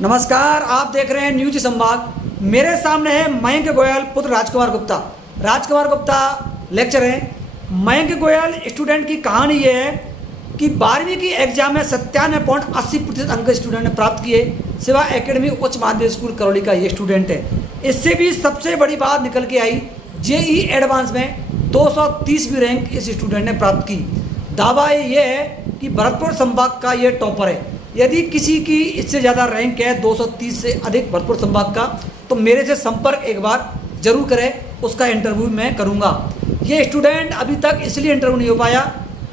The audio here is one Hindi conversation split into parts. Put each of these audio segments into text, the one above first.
नमस्कार, आप देख रहे हैं न्यूज संवाद। मेरे सामने है मयंक गोयल पुत्र राजकुमार गुप्ता। राजकुमार गुप्ता लेक्चर हैं। मयंक गोयल स्टूडेंट की कहानी ये है कि 12वीं की एग्जाम में 97.80% अंक स्टूडेंट ने प्राप्त किए। शिवा एकेडमी उच्च माध्यमिक स्कूल करौली का ये स्टूडेंट है। इससे भी सबसे बड़ी बात निकल के आई, जेई एडवांस में 230वीं रैंक इस स्टूडेंट ने प्राप्त की। दावा ये है कि भरतपुर संभाग का ये टॉपर है। यदि किसी की इससे ज़्यादा रैंक है 230 से अधिक भरतपुर संभाग का, तो मेरे से संपर्क एक बार जरूर करें, उसका इंटरव्यू मैं करूंगा। ये स्टूडेंट अभी तक इसलिए इंटरव्यू नहीं हो पाया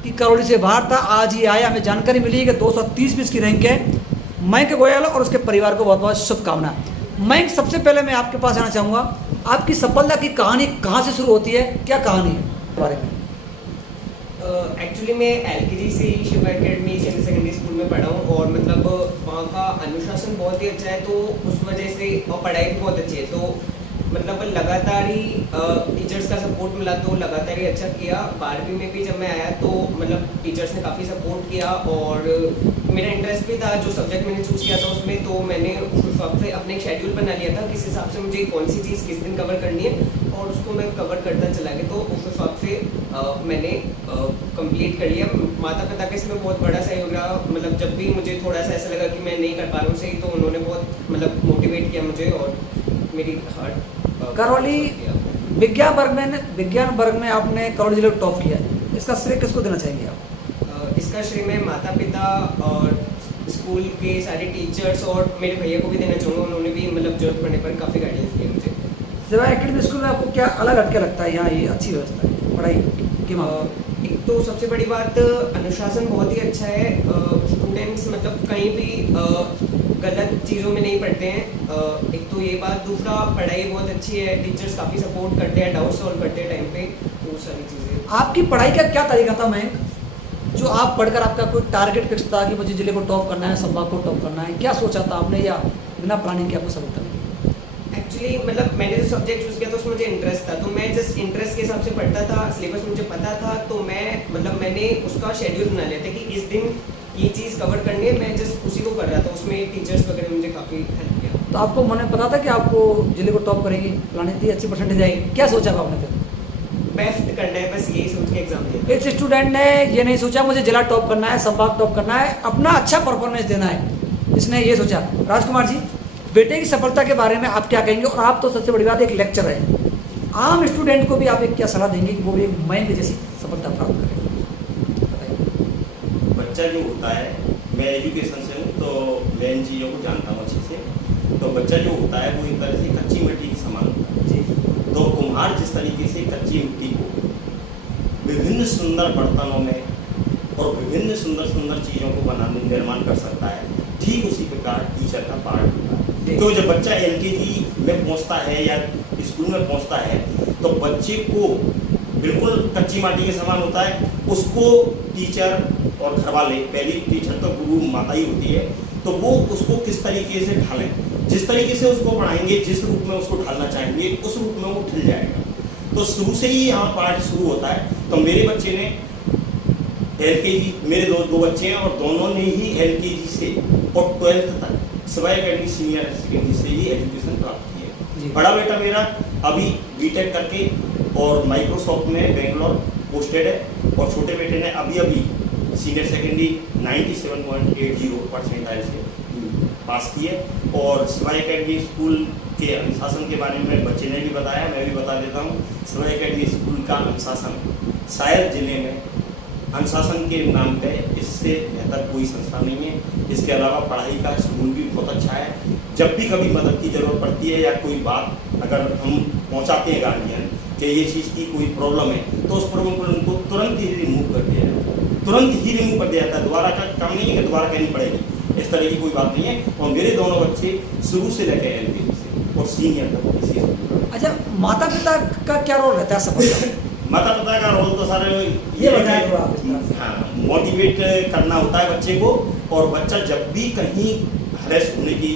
कि करौली से बाहर था, आज ही आया। हमें जानकारी मिली कि 230 भी इसकी रैंक है। मयंक गोयल और उसके परिवार को बहुत बहुत शुभकामनाएं। मयंक, सबसे पहले मैं आपके पास आना चाहूँगा, आपकी सफलता की कहानी कहाँ से शुरू होती है, क्या कहानी है बारे में? एक्चुअली मैं एलकेजी से ही Shiva academy senior secondary school में पढ़ा हूँ और मतलब वहाँ का अनुशासन बहुत ही अच्छा है, तो उस वजह से और पढ़ाई भी बहुत अच्छी है, तो मतलब लगातार ही टीचर्स का सपोर्ट मिला, तो लगातार ही अच्छा किया। 12वीं में भी जब मैं आया तो मतलब टीचर्स ने काफ़ी सपोर्ट किया और मेरा इंटरेस्ट भी था, जो सब्जेक्ट मैंने चूज़ किया था उसमें, तो मैंने उस हिसाब से अपने एक शेड्यूल बना लिया था, किस हिसाब से मुझे कौन सी चीज़ किस दिन कवर करनी है और उसको मैं कवर करता चला गया। तो उस हिसाब से मैंने कंप्लीट कर लिया। माता पिता का इसमें बहुत बड़ा सहयोग रहा, मतलब जब भी मुझे थोड़ा सा ऐसा लगा कि मैं नहीं कर पा रहा हूँ सही, तो उन्होंने बहुत मतलब मोटिवेट किया मुझे और मेरी हार्ट करौली विज्ञान वर्ग में आपने करौली जिले को टॉप किया, इसका श्रेय किसको देना चाहेंगे आप? इसका श्रेय मैं माता पिता और स्कूल के सारे टीचर्स और मेरे भैया को भी देना चाहूँगा। उन्होंने भी मतलब जरूरत पड़ने पर काफ़ी गाइडेंस दिया मुझे। शिवा एकेडमी स्कूल में आपको क्या अलग हटके लगता है? यहाँ ये अच्छी व्यवस्था है पढ़ाई के मामले? एक तो सबसे बड़ी बात, अनुशासन बहुत ही अच्छा है। स्टूडेंट्स मतलब कहीं भी गलत चीज़ों में नहीं पढ़ते हैं, एक तो ये बात। दूसरा, पढ़ाई बहुत अच्छी है, टीचर्स काफ़ी सपोर्ट करते हैं, डाउट सॉल्व करते हैं टाइम पे, वो सारी चीज़ें। आपकी पढ़ाई का क्या तरीका था मयंक, जो आप पढ़कर आपका कोई टारगेट फिक्स था कि मुझे जिले को टॉप करना है, संभाग को टॉप करना है? क्या सोचा था आपने या बिना प्लानिंग के आपको सफलता मिली? एक्चुअली मतलब मैंने जो सब्जेक्ट चूज़ किया था उसमें मुझे इंटरेस्ट था, तो मैं जस्ट इंटरेस्ट के हिसाब से पढ़ता था, सिलेबस मुझे पता था, तो मैं मतलब मैंने उसका शेड्यूल बना लिया था कि इस दिन ये चीज़ कवर करनी है, मैं जस्ट उसी को कर रहा था। उसमें टीचर्स वगैरह ने मुझे काफ़ी हेल्प किया। तो आपको मन में पता था कि आपको जिले को टॉप करेंगी, प्लानिंग थी, अच्छी परसेंटेज आएगी, क्या सोचा था आपने फिर? बेस्ट करना है, बस यही सोच के एग्जाम दिया। इस स्टूडेंट ने ये नहीं सोचा मुझे जिला टॉप करना है, संभाग टॉप करना है, अपना अच्छा परफॉर्मेंस देना है, इसने ये सोचा। राजकुमार जी, बेटे की सफलता के बारे में आप क्या कहेंगे? और आप तो सबसे बड़ी बात एक लेक्चर है, आम स्टूडेंट को भी आप एक क्या सलाह देंगे कि वो भी एक मयंक जैसी सफलता प्राप्त करें? बच्चा जो होता है, मैं एजुकेशन से हूँ तो मैं इन चीज़ों को जानता हूँ अच्छे से। तो बच्चा जो होता है वो एक तरह से कच्ची मिट्टी के समान होता है जी। तो कुम्हार जिस तरीके से कच्ची मिट्टी को विभिन्न सुंदर बर्तनों में और विभिन्न सुंदर सुंदर चीज़ों को बनाने निर्माण कर सकता है, ठीक उसी प्रकार टीचर का पार्ट होता है। तो जब बच्चा एलकेजी में पहुँचता है या स्कूल में पहुँचता है तो बच्चे को बिल्कुल कच्ची माटी के समान होता है। उसको टीचर और घर वाले, पहली टीचर तो गुरु माता ही होती है, तो वो उसको किस तरीके से ढालें, जिस तरीके से उसको पढ़ाएंगे, जिस रूप में उसको ढालना चाहेंगे, उस रूप में वो ढल जाएगा। तो शुरू से ही यहाँ पाठ शुरू होता है। तो मेरे बच्चे ने एलकेजी, मेरे दो बच्चे हैं और दोनों ने ही एलकेजी से और 12th तक शिवा एकेडमी सीनियर सेकेंडरी से ही एजुकेशन प्राप्त की है। बड़ा बेटा मेरा अभी बीटेक करके और माइक्रोसॉफ्ट में बेंगलोर पोस्टेड है और छोटे बेटे ने अभी सीनियर सेकेंडरी 97.80% से पास की है। और शिवा एकेडमी स्कूल के अनुशासन के बारे में बच्चे ने भी बताया, मैं भी बता देता हूँ। शिवा एकेडमी स्कूल का अनुशासन शायद जिले में अनुशासन के नाम पे इससे बेहतर कोई संस्था नहीं है। इसके अलावा पढ़ाई का शेड्यूल भी बहुत अच्छा है। जब भी कभी मदद की ज़रूरत पड़ती है या कोई बात अगर हम पहुंचाते हैं गार्जियन कि ये चीज़ की कोई प्रॉब्लम है, तो उस प्रॉब्लम को उनको तुरंत ही रिमूव कर दिया जाता है, तुरंत ही रिमूव कर दिया जाता है। दोबारा का काम नहीं है कि दोबारा कहनी पड़ेगी, इस तरह की कोई बात नहीं है। और मेरे दोनों बच्चे शुरू से लेकर एलकेजी से और सीनियर तक इसी से। अच्छा, माता पिता का क्या रोल रहता है सफलता? माता पिता का रोल तो सारे ये बताएं थोड़ा आप। हाँ, मोटिवेट करना होता है बच्चे को। और बच्चा जब भी कहीं हरेस होने की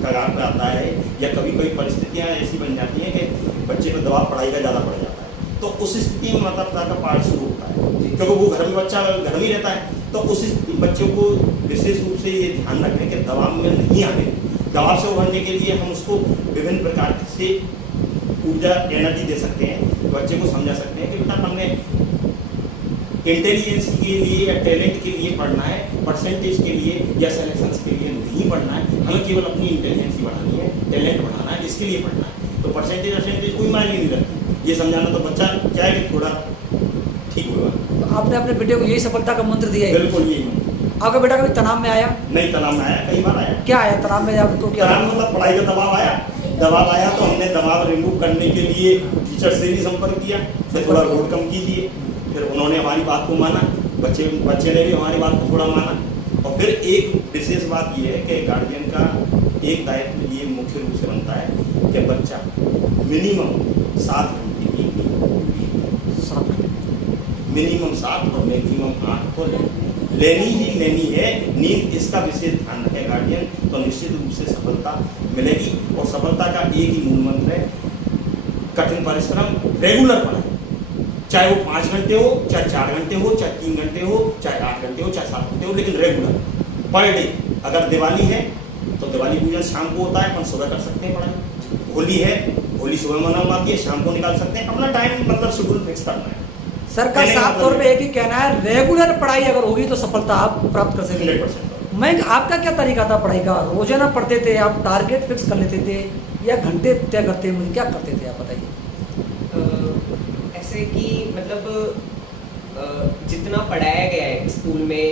कगार पे आता है या कभी कोई परिस्थितियाँ ऐसी बन जाती हैं कि बच्चे पर दबाव पढ़ाई का ज़्यादा बढ़ जाता है, तो उस स्थिति में माता पिता का पार्ट शुरू होता है, क्योंकि वो घर में बच्चा घर में रहता है। तो उस बच्चों को विशेष रूप से ये ध्यान रखें कि दबाव में नहीं आने, दबाव से उभरने के लिए हम उसको विभिन्न प्रकार से ऊर्जा एनर्जी दे सकते हैं, बच्चे को समझा सकते हैं कि बेटा हमने इंटेलिजेंस के लिए या टैलेंट के लिए पढ़ना है, परसेंटेज के लिए या सिलेक्शंस के लिए नहीं पढ़ना है, हमें केवल अपनी इंटेलिजेंस बढ़ानी है, टैलेंट बढ़ाना है, इसके लिए पढ़ना है। तो परसेंटेज कोई मायने नहीं रखती, ये समझाना तो बच्चा क्या है कि थोड़ा ठीक होगा। तो आपने अपने बेटे को यही सफलता का मंत्र दिया है? बिल्कुल यही। आपका बेटा कभी तनाव में आया? नहीं, तनाव में आया, कई बार आया। क्या आया तनाव में? आपको क्या तनाव मतलब पढ़ाई का दबाव आया तो हमने दबाव रिमूव करने के लिए टीचर से भी संपर्क किया, फिर थोड़ा लोड कम कीजिए, फिर उन्होंने हमारी बात को माना, बच्चे ने भी हमारी बात को थोड़ा माना। और फिर एक विशेष बात ये है कि गार्जियन का एक दायित्व ये मुख्य रूप से बनता है कि बच्चा मिनिमम 7 घंटे की मिनिमम 7 और मैक्सिमम 8 तो लेनी ही लेनी है नींद। इसका विशेष ध्यान रखे गार्जियन, तो निश्चित रूप से सफलता मिलेगी। और सफलता का एक ही मूल मंत्र है, कठिन परिश्रम, रेगुलर पढ़ाई, चाहे वो 5 घंटे हो, चाहे 4 घंटे हो, चाहे 3 घंटे हो, चाहे 8 घंटे हो, चाहे 7 घंटे हो, लेकिन रेगुलर पर डे। अगर दिवाली है तो दिवाली पूजन शाम को होता है, अपन सुबह कर सकते हैं पढ़ाई। होली है, होली सुबह मनाई जाती है, शाम को निकाल सकते हैं। अपना टाइम मतलब शेड्यूल फिक्स करना है। सर का साफ तौर पे एक ही कहना है, रेगुलर पढ़ाई अगर होगी तो सफलता आप प्राप्त कर सकेंगे। 100%। मैं आपका क्या तरीका था पढ़ाई का? रोजाना पढ़ते थे आप, टारगेट फिक्स कर लेते थे या घंटे तय करते मुझे क्या करते थे आप बताइए? ऐसे कि मतलब जितना पढ़ाया गया है स्कूल में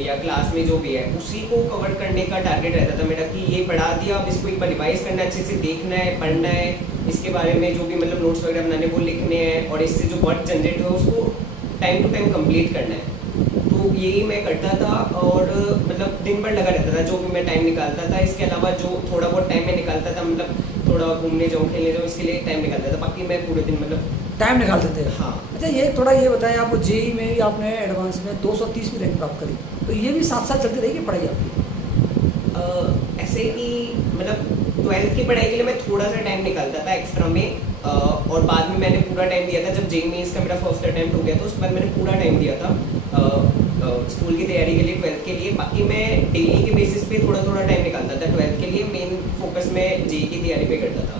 या क्लास में जो भी है उसी को कवर करने का टारगेट रहता था मेरा कि ये पढ़ा दिया, अब इसको एक बार रिवाइज करना है, अच्छे से देखना है, पढ़ना है, इसके बारे में जो भी मतलब नोट्स वगैरह बनाने वो लिखने हैं और इससे जो वर्ड जनरेट हुआ उसको टाइम टू टाइम कंप्लीट करना है। तो यही मैं करता था और मतलब दिन भर लगा रहता था जो भी मैं टाइम निकालता था। इसके अलावा जो थोड़ा बहुत टाइम मैं निकालता था मतलब थोड़ा घूमने जाऊँ, खेलने जाऊँ, इसके लिए टाइम निकालता था। बाकी मैं पूरे दिन मतलब टाइम निकालते थे। हाँ। अच्छा ये थोड़ा ये बताएं, आपको जेई में भी आपने एडवांस में 230 की रैंक प्राप्त करी, तो ये भी साथ साथ चलती रही कि पढ़ाई आपकी? ऐसे कि मतलब 12th की पढ़ाई के लिए मैं थोड़ा सा टाइम निकालता था एक्स्ट्रा में और बाद में मैंने पूरा टाइम दिया था। जब जेई मेंस का मेरा फर्स्ट अटेम्प्ट हो गया तो उसके बाद मैंने पूरा टाइम दिया था स्कूल की तैयारी के लिए, 12th के लिए। बाकी मैं डेली के बेसिस पे थोड़ा थोड़ा टाइम निकालता था 12th के लिए। मेन फोकस मैं जेई की तैयारी पे करता था।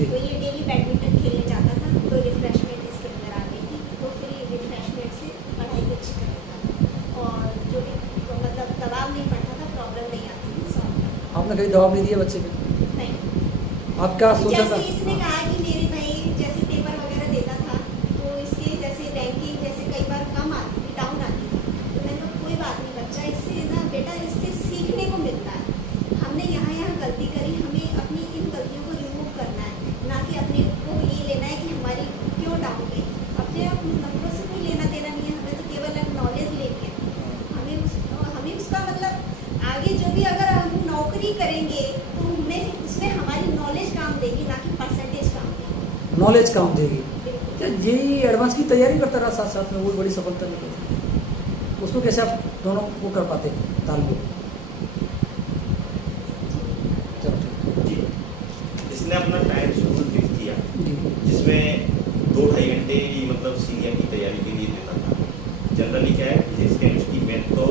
तो ये डेली बैडमिंटन खेलने जाता था, तो रिफ्रेशमेंट इसके अंदर आ गई थी, तो फिर ये रिफ्रेशमेंट से पढ़ाई भी अच्छी करता था और जो भी मतलब दबाव नहीं पड़ता था, प्रॉब्लम नहीं आती थी सॉल्व। आपने कभी दबाव नहीं दिया बच्चे पे? नहीं। आप क्या सोचा था? जैसे इसने कहा कि मेरे भाई जैसे पेपर वगैरह देता था तो इसके जैसे रैंकिंग जैसे कई बार कम आती थी, डाउन आती थी, तो मैंने कहा कोई बात नहीं बच्चा, इससे ना बेटा इससे सीखने को मिलता है। हमने यहाँ गलती करी, हमें अपनी इन गलतियों को रिमूव करना है, ना कि अपने को ये लेना है कि हमारी क्यों डाउन गई। अपने नंबरों से कोई लेना देना नहीं है, हमें तो केवल एक नॉलेज लेनी है। हमें उसका मतलब आगे जो भी अगर हम नौकरी करेंगे तो हमें उसमें हमारी नॉलेज काम देगी, ना कि परसेंटेज काम देगी। नॉलेज काम देगी। क्या जेई एडवांस की तैयारी करता रहा साथ साथ में, वो बड़ी सफलता मिली, उसको कैसे आप दोनों वो कर पाते तालमेल? इसने अपना टाइम शेड्यूल फिक्स किया जिसमें 2-2.5 घंटे ही मतलब सीनियर की तैयारी के लिए देता था। जनरली क्या है फिजिक्स केमिस्ट्री में तो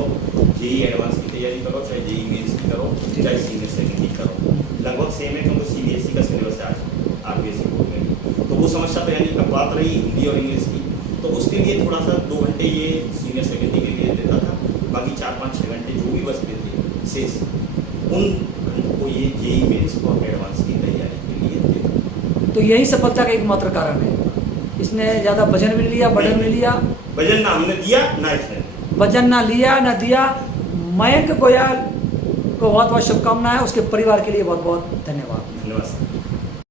जेई एडवांस की तैयारी करो, चाहे जेई मेंस की करो, चाहे सीनियर सेकेंडरी करो, लगभग सेम है क्योंकि सीबीएसई का सिलेबस है आज आरबीएसई बोर्ड में। तो वो समस्या तो यानी कब बात रही हिंदी और इंग्लिश की, तो उसके लिए थोड़ा सा 2 घंटे ये सीनियर सेकेंडरी के लिए देता था। बाकी 4-5-6 घंटे जो भी बचते थे शेष उन घंटों को ये जेई मेंस और एडवांस की तैयारी के लिए देता। तो यही सफलता का एकमात्र कारण है। इसने ज़्यादा वजन भी नहीं लिया, बढ़न नहीं लिया, वजन ना हमने दिया ना इसने, वजन ना लिया ना दिया। मयंक गोयल को बहुत बहुत शुभकामनाएं, उसके परिवार के लिए बहुत बहुत धन्यवाद। धन्यवाद।